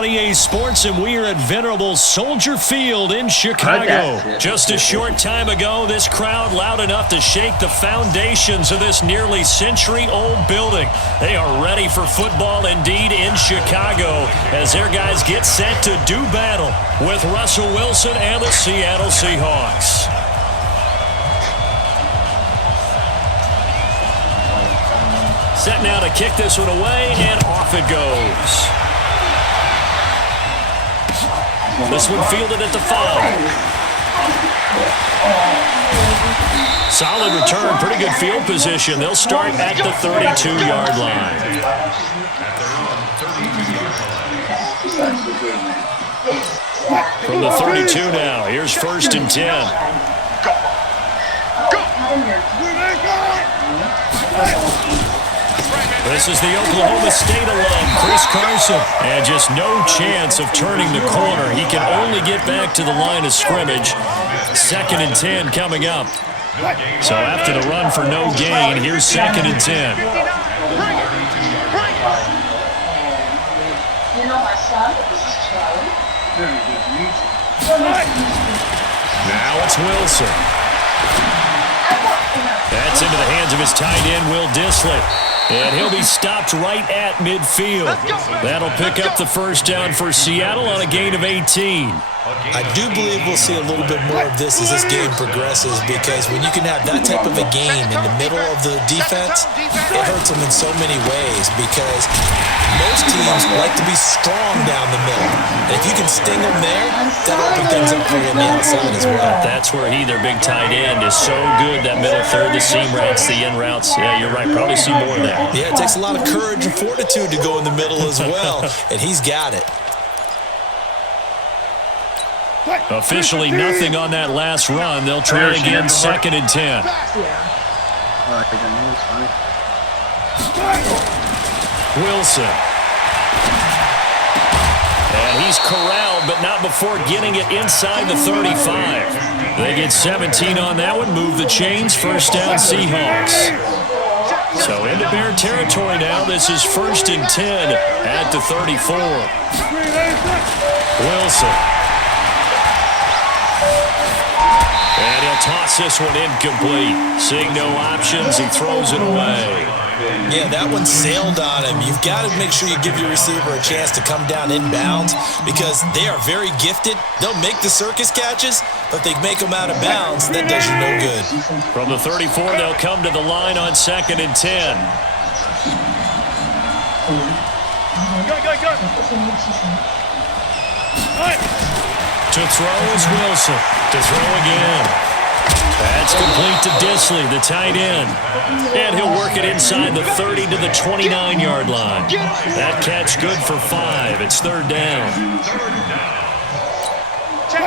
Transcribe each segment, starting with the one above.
on EA Sports, and we are at venerable Soldier Field in Chicago. Just a short time ago, this crowd loud enough to shake the foundations of this nearly century-old building. They are ready for football indeed in Chicago as their guys get set to do battle with Russell Wilson and the Seattle Seahawks. Set now to kick this one away, and off it goes. This one fielded at the 5. Solid return, pretty good field position. They'll start at the 32-yard line. From the 32 now, here's 1st and 10. This is the Oklahoma State alum, Chris Carson. And just no chance of turning the corner. He can only get back to the line of scrimmage. 2nd and 10 coming up. So after the run for no gain, here's 2nd and 10. Now it's Wilson. That's into the hands of his tight end, Will Dissly. And he'll be stopped right at midfield. That'll pick up the first down for Seattle on a gain of 18. I do believe we'll see a little bit more of this as this game progresses, because when you can have that type of a game in the middle of the defense, it hurts them in so many ways, because most teams like to be strong down the middle. And if you can sting them there, that'll open things up for you on the outside as well. That's where their big tight end, is so good. That middle third, the seam routes, the in routes. Yeah, you're right. Probably see more of that. Yeah, it takes a lot of courage and fortitude to go in the middle as well, and he's got it. Officially nothing on that last run. They'll try again, 2nd and 10. Wilson. And he's corralled, but not before getting it inside the 35. They get 17 on that one, move the chains, 1st down Seahawks. So into Bear territory now. This is 1st and 10 at the 34. Wilson. And he'll toss this one incomplete. Seeing no options, he throws it away. Yeah, that one sailed on him. You've got to make sure you give your receiver a chance to come down inbounds, because they are very gifted. They'll make the circus catches, but they make them out of bounds. That does you no good. From the 34, they'll come to the line on 2nd and 10. To throw is Wilson. To throw again. That's complete to Dissly, the tight end. And he'll work it inside the 30 to the 29-yard line. That catch good for 5. It's 3rd down.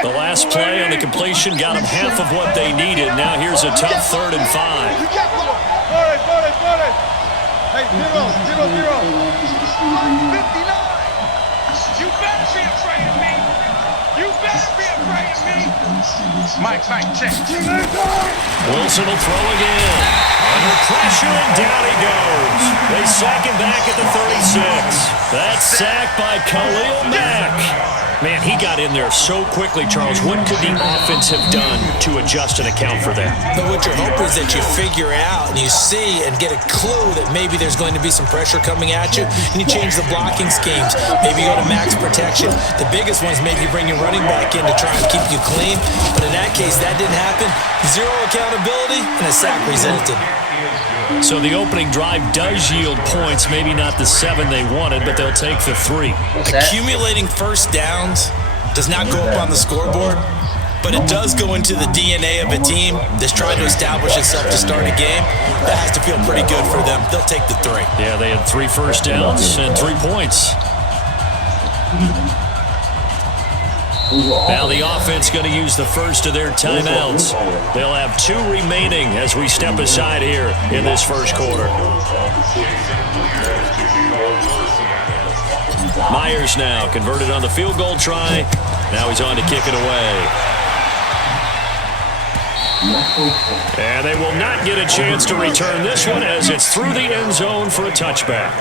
The last play on the completion got them half of what they needed. Now here's a tough 3rd and 5. Hey, 0-0-0. 59. You better be afraid of me. You better be afraid of me. Mike, check. Wilson will throw again. Under pressure, and down he goes. They sack him back at the 36. That's sacked by Khalil Mack. Man, he got in there so quickly, Charles. What could the offense have done to adjust and account for that? But what you're hoping is that you figure out and you see and get a clue that maybe there's going to be some pressure coming at you, and you change the blocking schemes. Maybe you go to max protection. The biggest ones, maybe you bring your running back in to try and keep you clean. But in that case, that didn't happen. 0 accountability, and a sack resulted. So the opening drive does yield points, maybe not the 7 they wanted, but they'll take the 3. Accumulating first downs does not go up on the scoreboard, but it does go into the DNA of a team that's trying to establish itself to start a game. That has to feel pretty good for them. They'll take the 3. Yeah, they had 3 first downs and 3 points. Now the offense going to use the first of their timeouts. They'll have 2 remaining as we step aside here in this first quarter. Myers now converted on the field goal try. Now he's on to kick it away. And they will not get a chance to return this one as it's through the end zone for a touchback.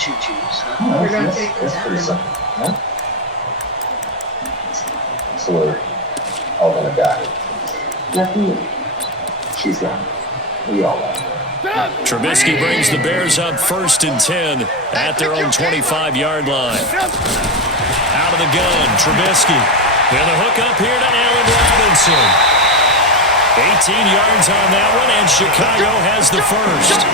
Choo-choos, huh? We're gonna take this pretty simple. Huh? So we're all gonna die. Nothing. She's gone. We all die. Trubisky brings the Bears up 1st and 10 at their own 25-yard line. Out of the gun, Trubisky. And the hook up here to Allen Robinson. 18 yards on that one, and Chicago has the first.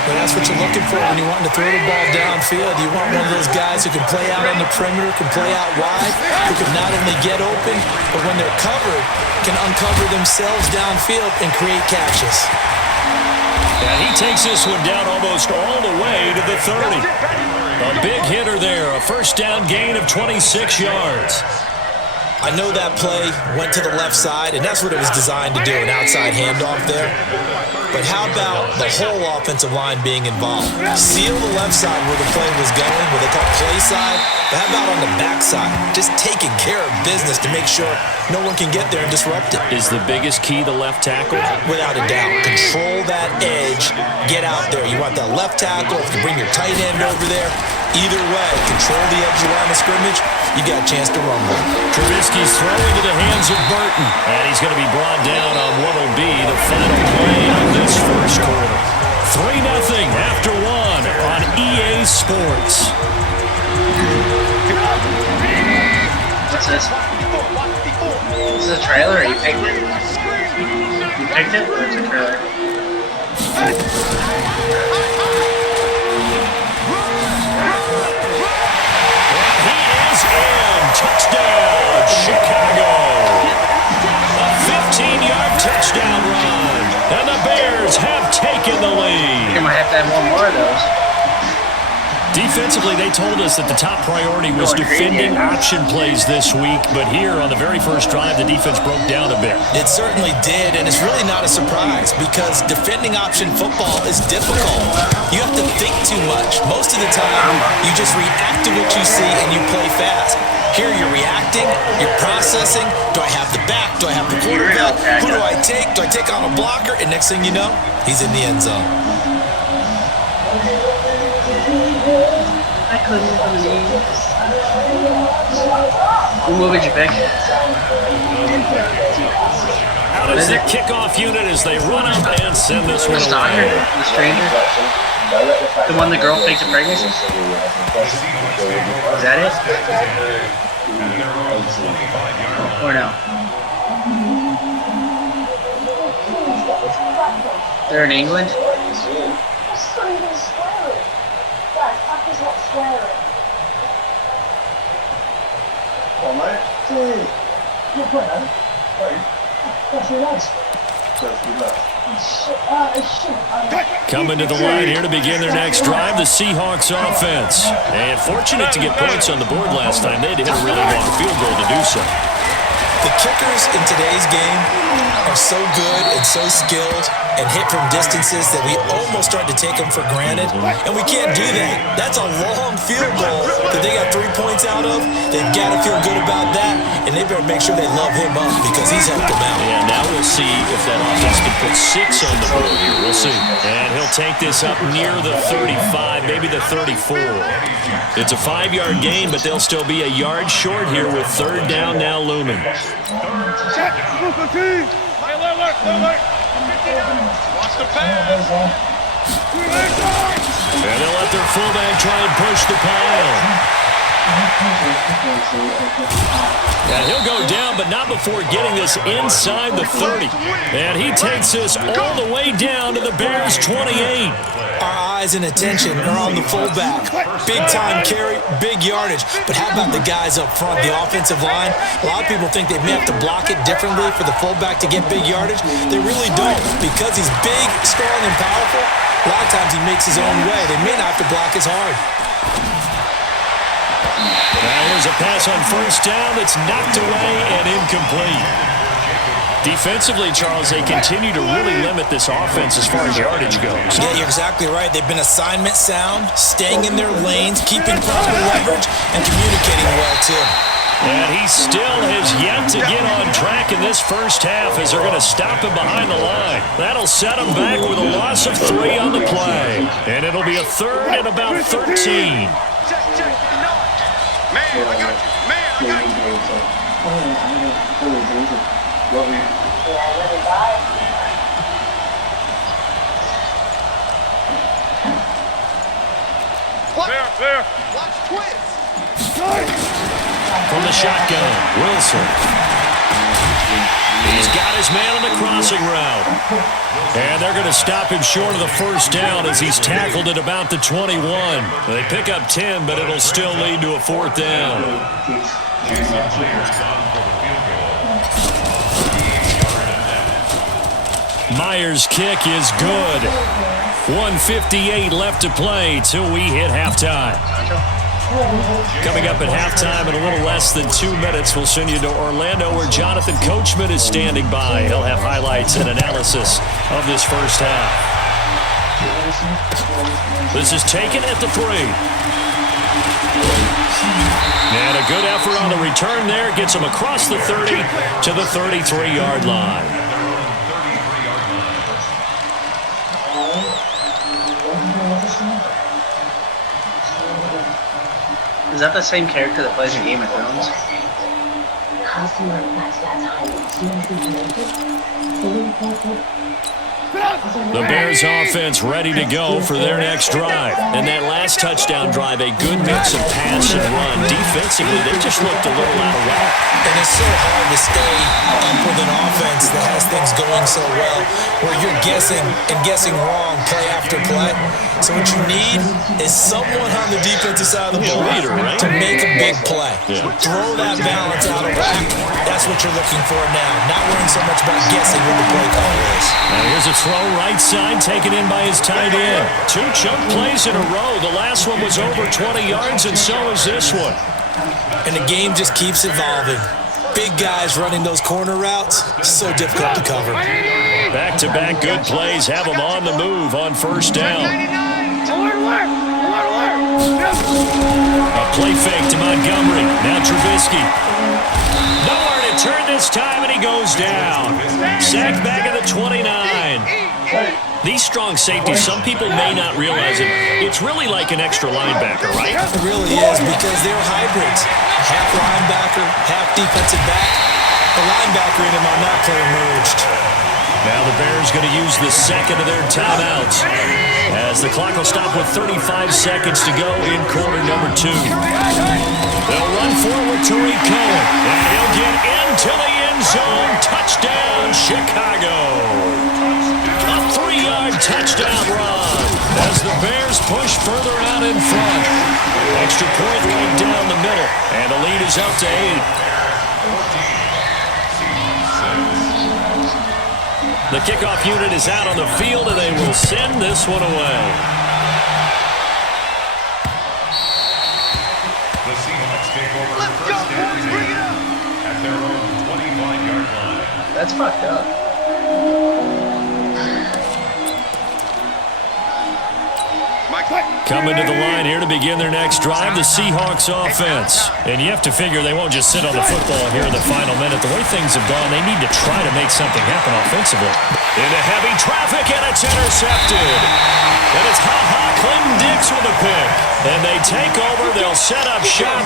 But that's what you're looking for when you want to throw the ball downfield. You want one of those guys who can play out on the perimeter, can play out wide, who can not only get open, but when they're covered, can uncover themselves downfield and create catches. And he takes this one down almost all the way to the 30. A big hitter there, a first down gain of 26 yards. I know that play went to the left side, and that's what it was designed to do, an outside handoff there. But how about the whole offensive line being involved? Seal the left side where the play was going, where they call play side. But how about on the back side? Just taking care of business to make sure no one can get there and disrupt it. Is the biggest key the left tackle? Without a doubt. Control that edge. Get out there. You want that left tackle. If you bring your tight end over there, either way, control the edge around the scrimmage. You got a chance to rumble. Trubisky's throwing to the hands of Burton. And he's going to be brought down on what will be the final play of this first quarter. 3-0 after one on EA Sports. What's this? This is a trailer or you picked it? You picked it or it's a trailer? Touchdown, Chicago. A 15-yard touchdown run. And the Bears have taken the lead. You might have to have one more of those. Defensively, they told us that the top priority was defending option plays this week, but here on the very first drive, the defense broke down a bit. It certainly did, and it's really not a surprise because defending option football is difficult. You have to think too much. Most of the time, you just react to what you see and you play fast. Here you're reacting, you're processing. Do I have the back? Do I have the quarterback? Who do I take? Do I take on a blocker? And next thing you know, he's in the end zone. I couldn't believe. What movie did you pick? Out is the kickoff unit as they run up and send this one The stalker? away. The stranger? The one the girl faked a pregnancy? Is that it? Or no? They're in England? Coming to the line here to begin their next drive, the Seahawks offense. And fortunate to get points on the board last time. They had to hit a really long field goal to do so. The kickers in today's game are so good and so skilled and hit from distances that we almost start to take them for granted. And we can't do that. That's a long field goal that they got 3 points out of. They've got to feel good about that, and they better make sure they love him up because he's helped them out. Yeah, now we'll see if that offense can put 6 on the board here. We'll see. And he'll take this up near the 35, maybe the 34. It's a 5-yard gain, but they'll still be a yard short here with third down now looming. Watch the pass. And they'll let their fullback try and push the pile. And he'll go down, but not before getting this inside the 30. And he takes this all the way down to the Bears' 28. Our eyes and attention are on the fullback. Big time carry, big yardage. But how about the guys up front, the offensive line? A lot of people think they may have to block it differently for the fullback to get big yardage. They really don't. Because he's big, strong, and powerful, a lot of times he makes his own way. They may not have to block as hard. Now here's a pass on first down that's knocked away and incomplete. Defensively, Charles, they continue to really limit this offense as far as yardage goes. Yeah, you're exactly right. They've been assignment sound, staying in their lanes, keeping proper leverage, and communicating well, too. And he still has yet to get on track in this first half as they're going to stop him behind the line. That'll set him back with a loss of 3 on the play. And it'll be a third and about 13. Check. No. Man, I got you. Man, I got you. There. Watch twins. From the shotgun, Wilson. He's got his man on the crossing route. And they're going to stop him short of the first down as he's tackled at about the 21. They pick up 10, but it'll still lead to a 4th down. Myers' kick is good. 1:58 left to play till we hit halftime. Coming up at halftime in a little less than 2 minutes, we'll send you to Orlando where Jonathan Coachman is standing by. He'll have highlights and analysis of this first half. This is taken at the 3. And a good effort on the return there. Gets him across the 30 to the 33-yard line. Is that the same character that plays in Game of Thrones? The Bears offense ready to go for their next drive. And that last touchdown drive, a good mix of pass and run. Defensively, they just looked a little out of whack. And it's so hard to stay up with an offense that has things going so well, where you're guessing wrong play after play. So what you need is someone on the defensive side of the ball to make a big play. Yeah. Throw that balance out of whack. That's what you're looking for now. Not worrying so much about guessing what the play call is. Now here's a throw right side taken in by his tight end. 2 chunk plays in a row. The last one was over 20 yards, and so is this one. And the game just keeps evolving. Big guys running those corner routes, so difficult to cover. Back-to-back good plays have them on the move on first down. A play fake to Montgomery. Now Trubisky. Nowhere to turn this time, and he goes down. Sacked back at the 29. These strong safeties, some people may not realize it. It's really like an extra linebacker, right? It really is, because they're hybrids. Half linebacker, half defensive back. The linebacker in him on that play emerged. Now the Bears going to use the second of their timeouts as the clock will stop with 35 seconds to go in quarter number 2. They'll run forward to Tariq Cohen, and he'll get into the end zone. Touchdown, Chicago. A 3-yard touchdown run as the Bears push further out in front. Extra point right down the middle, and the lead is up to 8. The kickoff unit is out on the field, and they will send this one away. The Seahawks take over first and 10 at their own 25-yard line. That's fucked up. Coming to the line here to begin their next drive, the Seahawks offense. And you have to figure they won't just sit on the football here in the final minute. The way things have gone, they need to try to make something happen offensively. Into heavy traffic, and it's intercepted. And it's Clinton-Dix with a pick. And they take over. They'll set up shop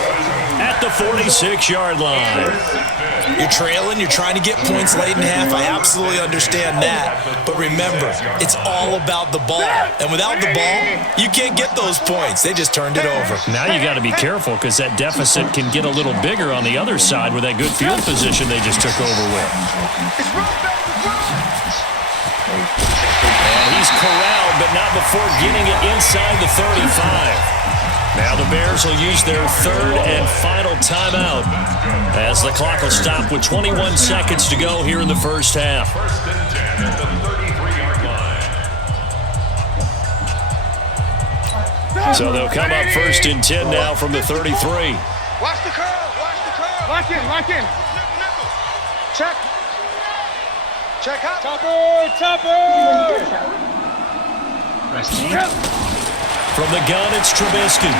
at the 46-yard line. You're trailing. You're trying to get points late in half. I absolutely understand that. But remember, it's all about the ball. And without the ball, you can't get those points. They just turned it over. Now you got to be careful because that deficit can get a little bigger on the other side with that good field position they just took over with. And he's corralled, but not before getting it inside the 35. Now the Bears will use their third and final timeout as the clock will stop with 21 seconds to go here in the first half. First and 10 at the 33-yard line. So they'll come up first and 10 now from the 33. Watch the curl. Lock in. Check. Check out. Topper. From the gun, it's Trubisky.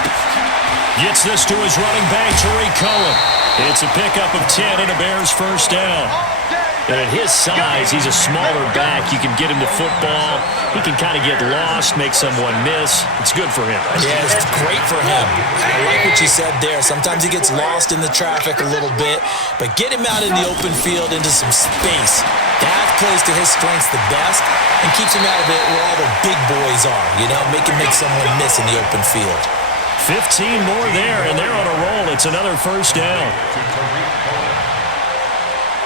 Gets this to his running back, Tariq Cohen. It's a pickup of 10 and a Bears first down. And at his size, he's a smaller back. You can get him to football. He can kind of get lost, make someone miss. It's good for him. Yeah, it's great for him. I like what you said there. Sometimes he gets lost in the traffic a little bit, but get him out in the open field into some space. That plays to his strengths the best and keeps him out of it where all the big boys are, you know, make someone miss in the open field. 15 more there, and they're on a roll. It's another first down.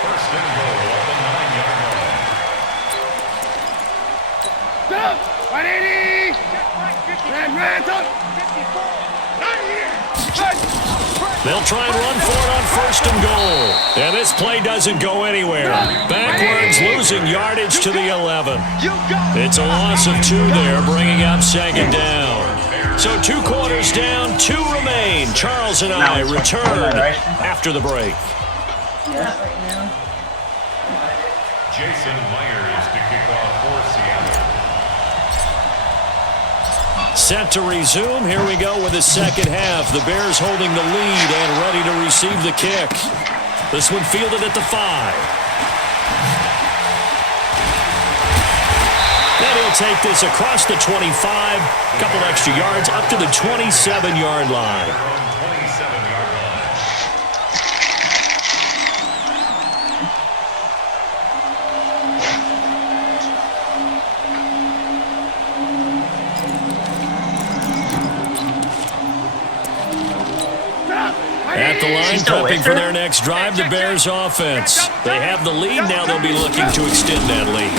First and goal at the 9-yard line. 180. They'll try and run for it on first and goal. And this play doesn't go anywhere. Backwards, losing yardage to the 11. It's a loss of 2 there, bringing up second down. So 2 quarters down, 2 remain. Charles and I return after the break. Jason Myers to kick off for Seattle. Set to resume. Here we go with the second half. The Bears holding the lead and ready to receive the kick. This one fielded at the 5. Then he'll take this across the 25. Couple extra yards up to the 27-yard line. 27-yard line. At the line, prepping for their next drive, the Bears offense. They have the lead. Now they'll be looking to extend that lead.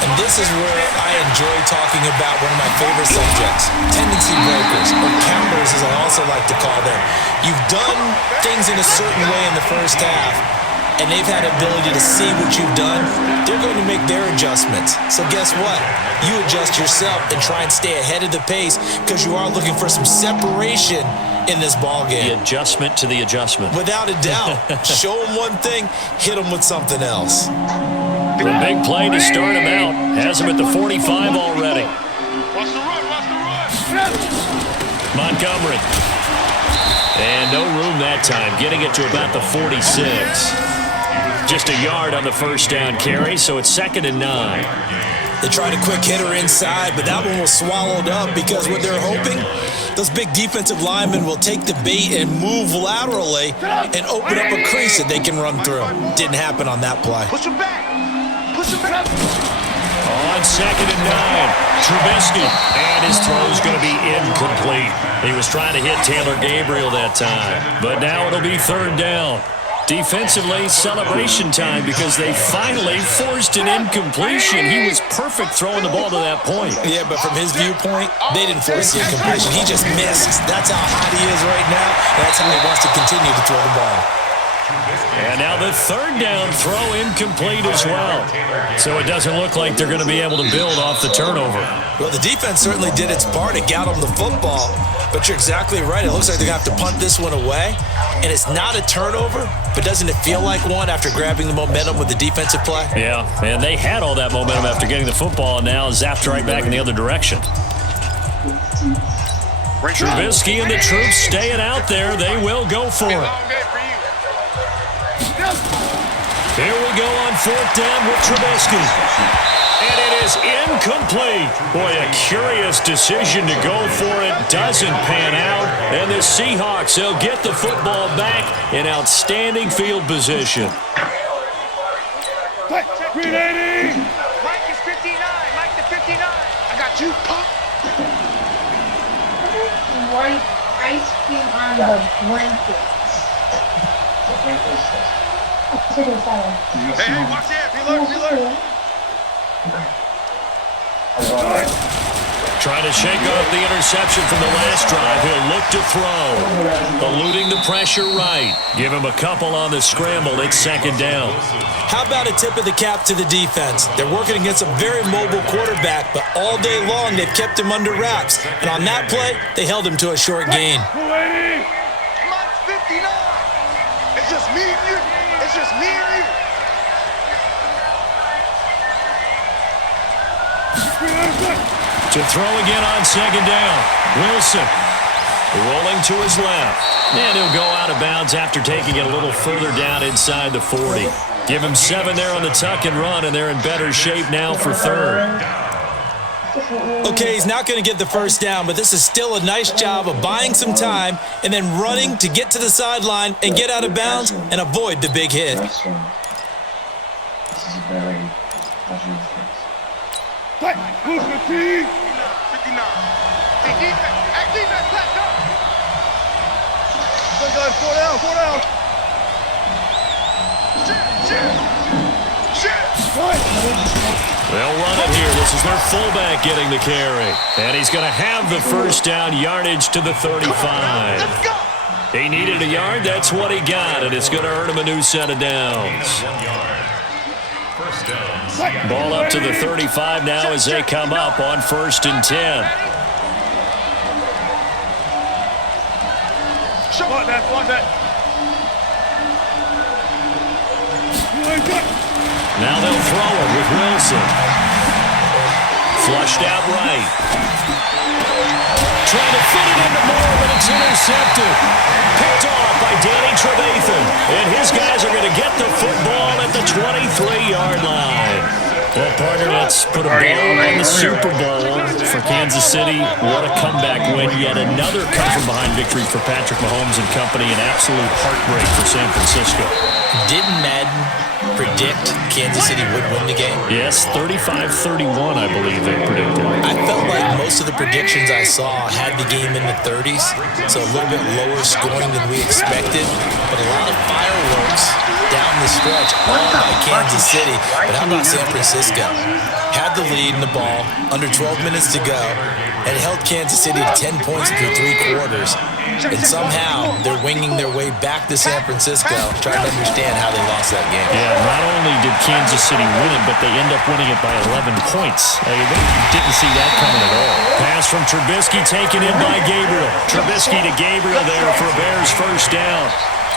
And this is where I enjoy talking about one of my favorite subjects, tendency breakers, or counters as I also like to call them. You've done things in a certain way in the first half, and they've had ability to see what you've done. They're going to make their adjustments. So guess what? You adjust yourself and try and stay ahead of the pace because you are looking for some separation in this ball game. The adjustment to the adjustment. Without a doubt. Show them one thing, hit them with something else. The big play to start him out. Has him at the 45 already. Watch the run, watch the run. Montgomery. And no room that time. Getting it to about the 46. Just a yard on the first down carry, so it's 2nd and 9. They tried a quick hitter inside, but that one was swallowed up because what they're hoping, those big defensive linemen will take the bait and move laterally and open up a crease that they can run through. Didn't happen on that play. Push him back. Push him back. On 2nd and 9, Trubisky. And his throw's going to be incomplete. He was trying to hit Taylor Gabriel that time, but now it'll be 3rd down. Defensively, celebration time because they finally forced an incompletion. He was perfect throwing the ball to that point. Yeah, but from his viewpoint, they didn't force the incompletion. He just missed. That's how hot he is right now. That's how he wants to continue to throw the ball. And now the 3rd down throw incomplete as well. So it doesn't look like they're going to be able to build off the turnover. Well, the defense certainly did its part. It got them the football. But you're exactly right. It looks like they're going to have to punt this one away. And it's not a turnover, but doesn't it feel like one after grabbing the momentum with the defensive play? Yeah, and they had all that momentum after getting the football, and now zapped right back in the other direction. Trubisky and the troops staying out there. They will go for it. Here we go on 4th down with Trubisky. And it is incomplete. Boy, a curious decision to go for it. Doesn't pan out. And the Seahawks, they'll get the football back in outstanding field position. 380. Mike is 59. Mike to 59. I got you, punk. White ice cream on the blankets. Hey, watch that. Reload. Trying to shake off the interception from the last drive. He'll look to throw. Eluding the pressure right. Give him a couple on the scramble. It's 2nd down. How about a tip of the cap to the defense? They're working against a very mobile quarterback, but all day long they've kept him under wraps. And on that play, they held him to a short gain. 280. Mike's 59. It's just me and you. It's just me and you. To throw again on 2nd down. Wilson. Rolling to his left. And he'll go out of bounds after taking it a little further down inside the 40. Give him 7 there on the tuck and run, and they're in better shape now for third. Okay, he's not going to get the first down, but this is still a nice job of buying some time and then running to get to the sideline and get out of bounds and avoid the big hit. This is a very pleasant Move the team. 59. Hey, defense, let's go. Good guys, 4 down. Shit. They'll run it here. This is their fullback getting the carry. And he's going to have the first down yardage to the 35. Let's go. He needed a yard. That's what he got, and it's going to earn him a new set of downs. 1 yard. First down. Ball up to the 35 now as they come up on 1st and 10. Watch that. Now they'll throw it with Wilson. Flushed out right. Trying to fit it into Moore, but it's intercepted. Picked off by Danny Trevathan. And his guys are going to get the football at the 23-yard line. Well, partner, let's put a ball on the Super Bowl for Kansas City. What a comeback win. Yet another come-from-behind victory for Patrick Mahomes and company. An absolute heartbreak for San Francisco. Didn't Madden predict Kansas City would win the game? Yes, 35-31, I believe they predicted. I felt like most of the predictions I saw had the game in the 30s, so a little bit lower scoring than we expected, but a lot of fireworks down the stretch, all by Kansas City. But how about San Francisco? Had the lead in the ball, under 12 minutes to go, and held Kansas City to 10 points through 3 quarters. And somehow they're winging their way back to San Francisco, trying to understand how they lost that game. Yeah, not only did Kansas City win it, but they end up winning it by 11 points. They didn't see that coming at all. Pass from Trubisky taken in by Gabriel. Trubisky to Gabriel there for a Bears first down.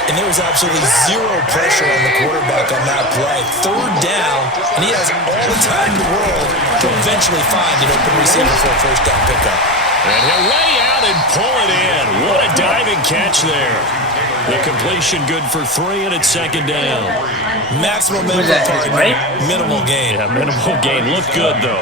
And there was absolutely zero pressure on the quarterback on that play. 3rd down, and he has all the time in the world to eventually find an open receiver for a first down pickup. And he'll lay out and pull it in. What a diving catch there. The completion good for 3, and it's 2nd down. Maximum minimal target, minimal gain. Yeah, minimal gain. Looked good, though.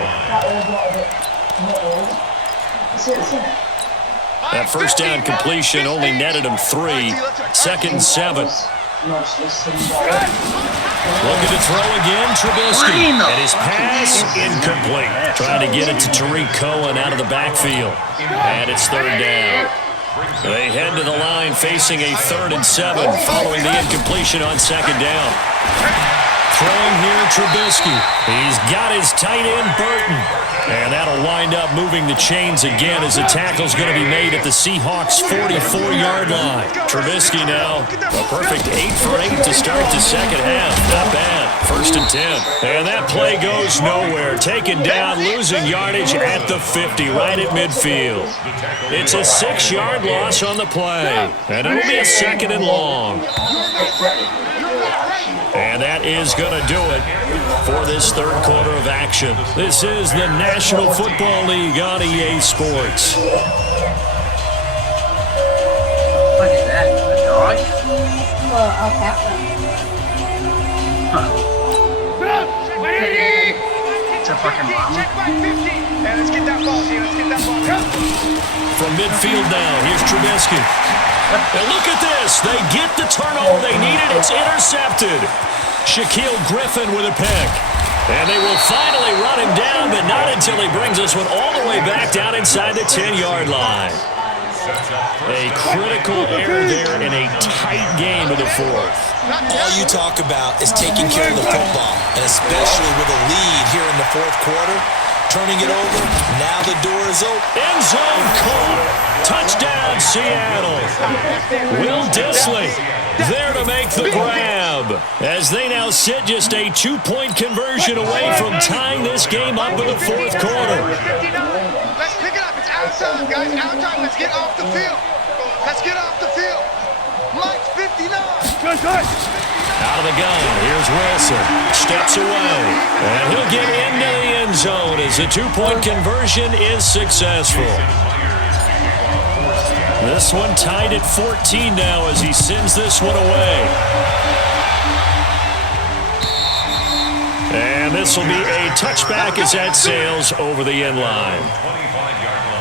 That first down completion only netted him 3. 2nd and 7. Looking to throw again, Trubisky. And his pass incomplete. Trying to get it to Tariq Cohen out of the backfield. And it's 3rd down. They head to the line facing a 3rd and 7 following the incompletion on 2nd down. Throwing here, Trubisky. He's got his tight end, Burton. And that'll wind up moving the chains again as the tackle's going to be made at the Seahawks' 44-yard line. Trubisky now, a perfect 8 for 8 to start the second half. Not bad. 1st and 10. And that play goes nowhere. Taken down, losing yardage at the 50, right at midfield. It's a 6-yard loss on the play. And it'll be a 2nd and long. And that is going to do it for this 3rd quarter of action. This is the National Football League on EA Sports. What is that? A dog? It's a fucking llama. Hey, let's get that ball here. From midfield now, here's Trubisky. And look at this. They get the turnover they needed. It's intercepted. Shaquille Griffin with a pick. And they will finally run him down, but not until he brings this one all the way back down inside the 10-yard line. A critical error there in a tight game of the 4th. All you talk about is taking care of the football, and especially with a lead here in the 4th quarter, turning it over, now the door is open. End zone caught. Touchdown, Seattle. Will Dissly there to make the grab as they now sit just a 2-point conversion away from tying this game up in the 4th quarter. Let's pick it up. It's outside, guys. Outside. Let's get off the field. Mike's 59. Out of the gun, here's Wilson. Steps away. And he'll get into the end zone as the 2-point conversion is successful. This one tied at 14 now as he sends this one away. And this will be a touchback as that sails over the end line. 25-yard line.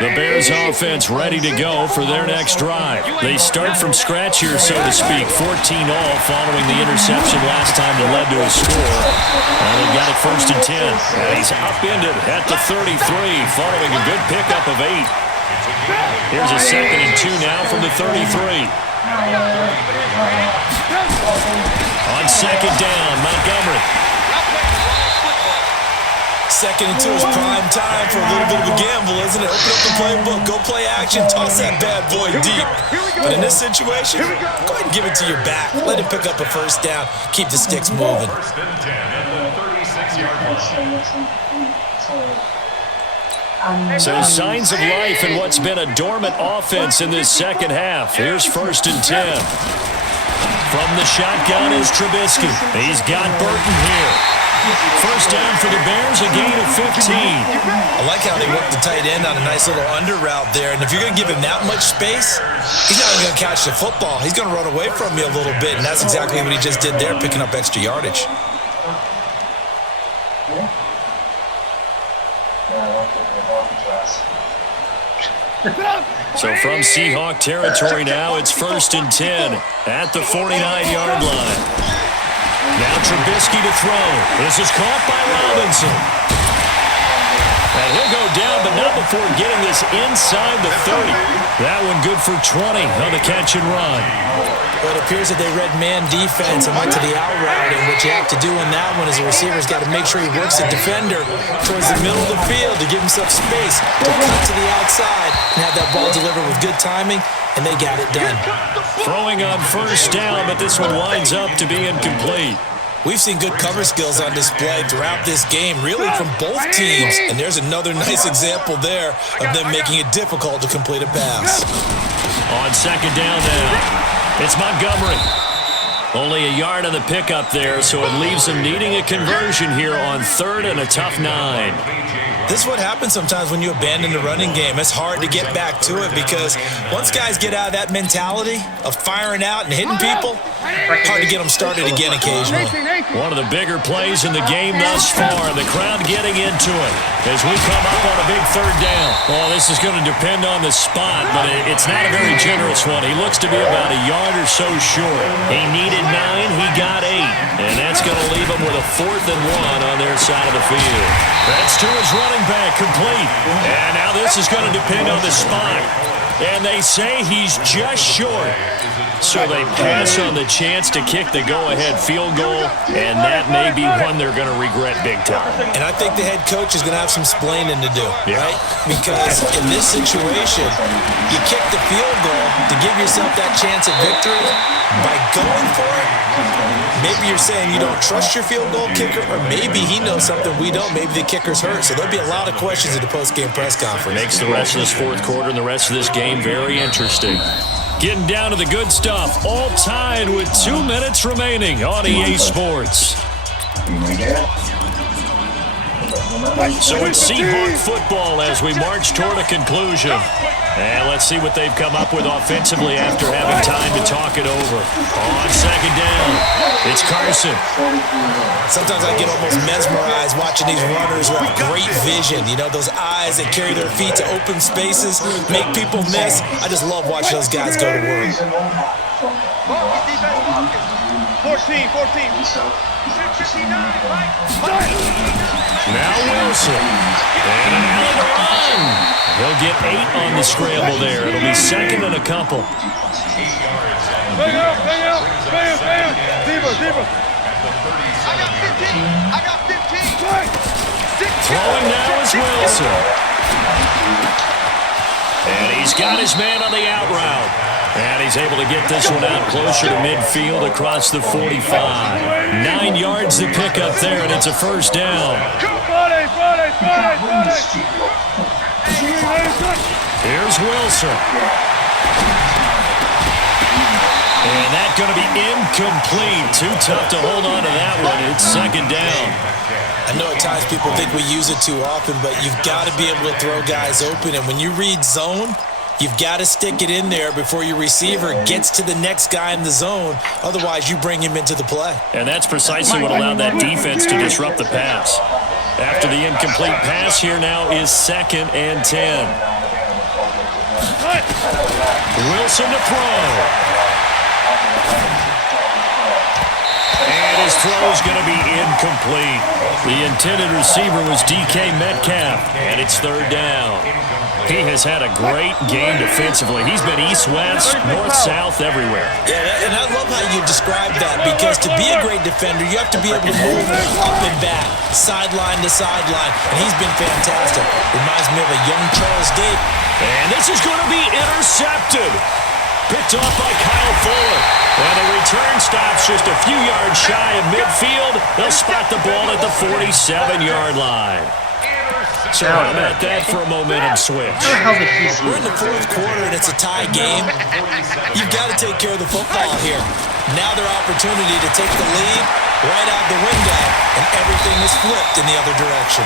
The Bears offense ready to go for their next drive. They start from scratch here, so to speak. 14-all following the interception last time that led to a score. And they got it 1st and 10. And he's upended at the 33 following a good pickup of 8. Here's a 2nd and 2 now from the 33. On 2nd down, Montgomery. 2nd and 2 is prime time for a little bit of a gamble, isn't it? Open up the playbook, go play action, toss that bad boy deep. But in this situation, go ahead and give it to your back. Let him pick up a 1st down, keep the sticks moving. 1st and 10 at the 36-yard line. So signs of life in what's been a dormant offense in this second half. Here's 1st and 10. From the shotgun is Trubisky. He's got Burton here. 1st down for the Bears, a gain of 15. I like how they work the tight end on a nice little under route there. And if you're going to give him that much space, he's not even going to catch the football. He's going to run away from you a little bit, and that's exactly what he just did there, picking up extra yardage. So from Seahawk territory now, it's 1st and 10 at the 49-yard line. Now Trubisky to throw. This is caught by Robinson. And he'll go down, but not before getting this inside the 30. That one good for 20 on the catch and run. Well, it appears that they read man defense and went to the out route, and what you have to do in that one is the receiver's got to make sure he works the defender towards the middle of the field to give himself space to cut to the outside and have that ball delivered with good timing, and they got it done. Throwing on 1st down, but this one winds up to be incomplete. We've seen good cover skills on display throughout this game, really from both teams, and there's another nice example there of them making it difficult to complete a pass. On 2nd down now, it's Montgomery. Only a yard on the pickup there, so it leaves them needing a conversion here on 3rd and a tough 9. This is what happens sometimes when you abandon the running game. It's hard to get back to it because once guys get out of that mentality of firing out and hitting people, hard to get them started again occasionally. One of the bigger plays in the game thus far, the crowd getting into it as we come up on a big 3rd down. Oh, this is going to depend on the spot, but it's not a very generous one. He looks to be about a yard or so short. He needed 9, he got 8, and that's going to leave him with a 4th and 1 on their side of the field. That's to his running back, complete. And now this is going to depend on the spot. And they say he's just short. So they pass on the chance to kick the go-ahead field goal, and that may be one they're going to regret big time. And I think the head coach is going to have some splaining to do, right? Because in this situation, you kick the field goal to give yourself that chance at victory by going for it. Maybe you're saying you don't trust your field goal kicker, or maybe he knows something we don't. Maybe the kicker's hurt. So there'll be a lot of questions at the post-game press conference. Makes the rest of this 4th quarter and the rest of this game very interesting. Getting down to the good stuff, all tied with 2 minutes remaining on EA Sports. So it's Seahawk football as we march toward a conclusion. And let's see what they've come up with offensively after having time to talk it over. On 2nd down, it's Carson. Sometimes I get almost mesmerized watching these runners who have great vision. You know, those eyes that carry their feet to open spaces, make people miss. I just love watching those guys go to work. 14. Now Wilson. And an Allen run. He'll get 8 on the scramble there. It'll be 2nd and a couple. 8 yards. Bang out. Deeper. I got 15. Throwing now is Wilson. And he's got his man on the out route. And he's able to get this one out closer to midfield across the 45. 9 yards to pick up there, and it's a 1st down. Here's Wilson. And that's going to be incomplete. Too tough to hold on to that one. It's second down. I know at times people think we use it too often, but you've got to be able to throw guys open. And when you read zone, you've got to stick it in there before your receiver gets to the next guy in the zone. Otherwise, you bring him into the play. And that's precisely what allowed that defense to disrupt the pass. After the incomplete pass, here now is 2nd and 10. Wilson to throw. And his throw is going to be incomplete. The intended receiver was DK Metcalf, and it's 3rd down. He has had a great game defensively. He's been east-west, north-south, everywhere. Yeah, and I love how you describe that, because to be a great defender, you have to be able to move up and back, sideline to sideline, and he's been fantastic. Reminds me of a young Charles Gate. And this is going to be intercepted. Picked off by Kyle Fuller. And the return stops just a few yards shy of midfield. They'll spot the ball at the 47-yard line. So how about that for a momentum switch? We're in the 4th quarter and it's a tie game. You've got to take care of the football here. Now their opportunity to take the lead right out the window, and everything is flipped in the other direction.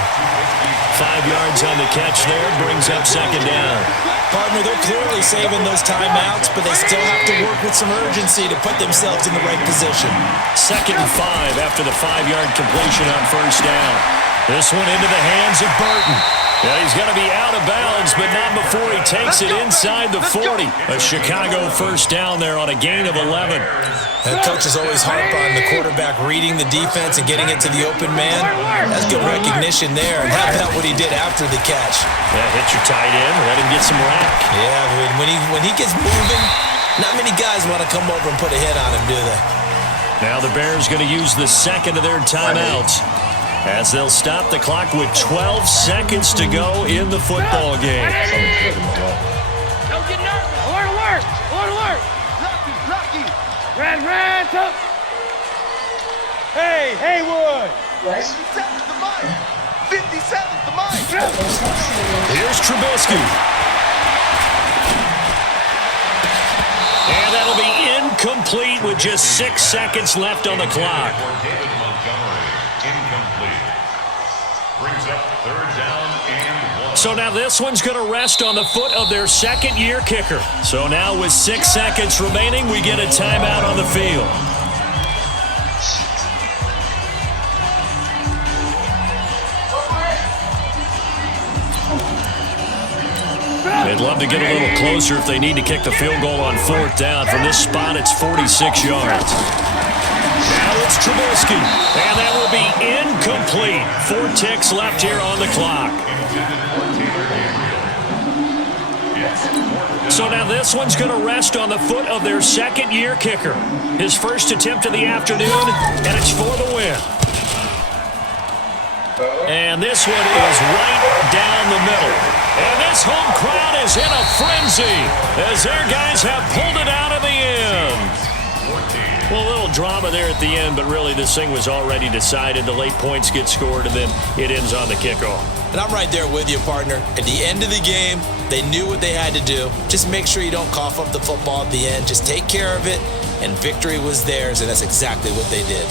5 yards on the catch there, brings up 2nd down. Partner, they're clearly saving those timeouts, but they still have to work with some urgency to put themselves in the right position. 2nd and 5 after the 5-yard completion on 1st down. This one into the hands of Burton. Yeah, he's going to be out of bounds, but not before he takes it inside the 40. A Chicago 1st down there on a gain of 11. And coaches always harp on the quarterback reading the defense and getting it to the open man. That's good recognition there. And how about what he did after the catch? Yeah, hit your tight end, let him get some rack. Yeah, when he gets moving, not many guys want to come over and put a hit on him, do they? Now the Bears going to use the 2nd of their timeouts, as they'll stop the clock with 12 seconds to go in the football game. Don't get nervous. Alert, alert. Alert, alert. Lucky. Red, up. Hey, Haywood. 57's the mic. 57's the mic. Here's Trubisky. And that'll be incomplete with just 6 seconds left on the clock. Brings up 3rd down and 1. So now this one's going to rest on the foot of their 2nd-year kicker. So now with 6 seconds remaining, we get a timeout on the field. They'd love to get a little closer if they need to kick the field goal on 4th down. From this spot, it's 46 yards. Now it's Trubisky, and that will be incomplete. 4 ticks left here on the clock. So now this one's going to rest on the foot of their 2nd-year kicker. His first attempt of the afternoon, and it's for the win. And this one is right down the middle. And this home crowd is in a frenzy as their guys have pulled it out of the end. Well, a little drama there at the end, but really this thing was already decided. The late points get scored, and then it ends on the kickoff. And I'm right there with you, partner. At the end of the game, they knew what they had to do. Just make sure you don't cough up the football at the end. Just take care of it, and victory was theirs, and that's exactly what they did.